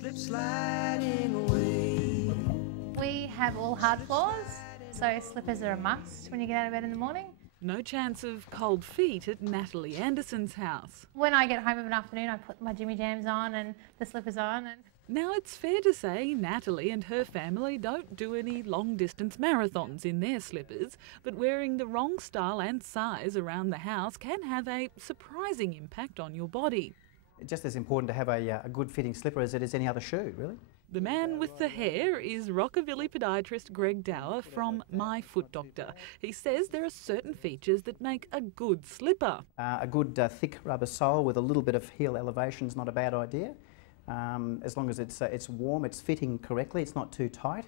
Slip sliding away. We have all hard floors, so slippers are a must when you get out of bed in the morning. No chance of cold feet at Natalie Anderson's house. When I get home of an afternoon, I put my Jimmy Jams on and the slippers on. Now, it's fair to say Natalie and her family don't do any long-distance marathons in their slippers, but wearing the wrong style and size around the house can have a surprising impact on your body. It's just as important to have a good fitting slipper as it is any other shoe, really. The man with the hair is Rockabilly podiatrist Greg Dower from My Foot Doctor. He says there are certain features that make a good slipper. A good thick rubber sole with a little bit of heel elevation is not a bad idea. As long as it's warm, it's fitting correctly, it's not too tight,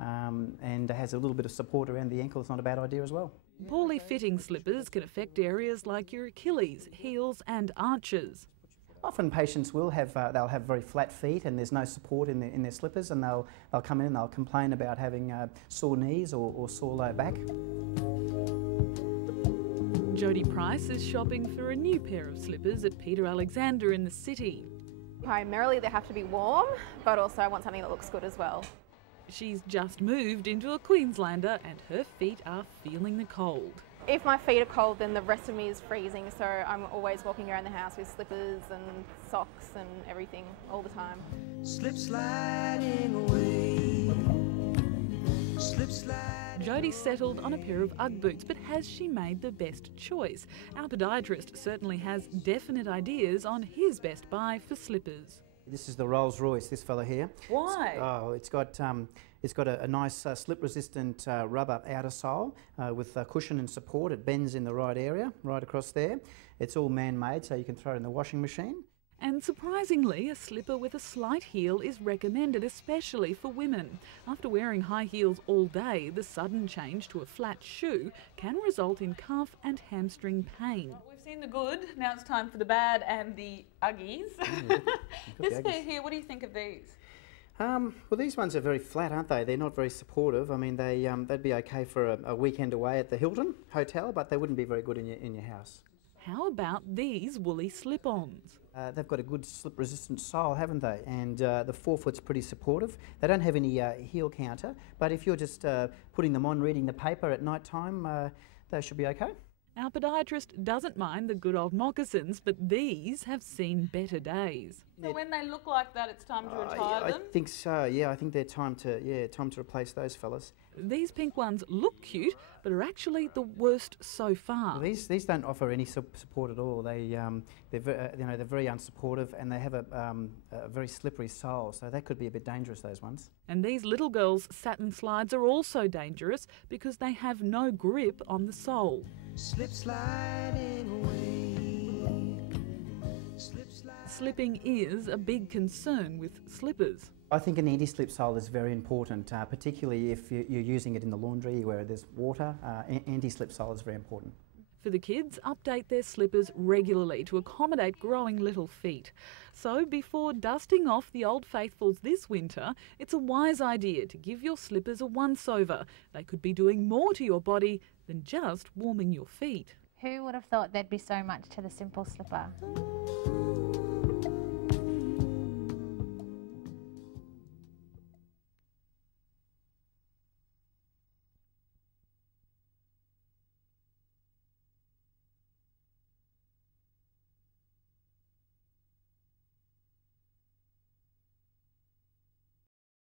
and has a little bit of support around the ankle, it's not a bad idea as well. Poorly fitting slippers can affect areas like your Achilles, heels and arches. Often patients will have they'll have very flat feet and there's no support in their slippers, and they'll come in and they'll complain about having sore knees or sore low back. Jodie Price is shopping for a new pair of slippers at Peter Alexander in the city. Primarily they have to be warm, but also I want something that looks good as well. She's just moved into a Queenslander and her feet are feeling the cold. If my feet are cold, then the rest of me is freezing, so I'm always walking around the house with slippers and socks and everything all the time. Slip sliding away. Slip sliding. Jodie settled on a pair of Ugg boots, but has she made the best choice? Our podiatrist certainly has definite ideas on his best buy for slippers. This is the Rolls Royce, this fella here. Why? Oh, it's got a nice slip-resistant rubber outer sole with cushion and support. It bends in the right area, right across there. It's all man-made, so you can throw it in the washing machine. And surprisingly, a slipper with a slight heel is recommended, especially for women. After wearing high heels all day, the sudden change to a flat shoe can result in calf and hamstring pain. We've seen the good, now it's time for the bad and the Uggies. This pair here, what do you think of these? Well, these ones are very flat, aren't they? They're not very supportive. I mean, they'd be okay for a weekend away at the Hilton Hotel, but they wouldn't be very good in your house. How about these woolly slip-ons? They've got a good slip-resistant sole, haven't they? And the forefoot's pretty supportive. They don't have any heel counter, but if you're just putting them on, reading the paper at night time, they should be okay. Our podiatrist doesn't mind the good old moccasins, but these have seen better days. So when they look like that, it's time to retire them? I think so, yeah. I think they're time to replace those fellas. These pink ones look cute, but are actually the worst so far. Well, these don't offer any support at all. They're very unsupportive, and they have a very slippery sole, so that could be a bit dangerous, those ones. And these little girls' satin slides are also dangerous because they have no grip on the sole. Slip sliding away. Slip sliding. Slipping is a big concern with slippers. I think an anti-slip sole is very important, particularly if you're using it in the laundry where there's water. Anti-slip sole is very important. For the kids, update their slippers regularly to accommodate growing little feet. So before dusting off the Old Faithfuls this winter, it's a wise idea to give your slippers a once-over. They could be doing more to your body than just warming your feet. Who would have thought there'd be so much to the simple slipper?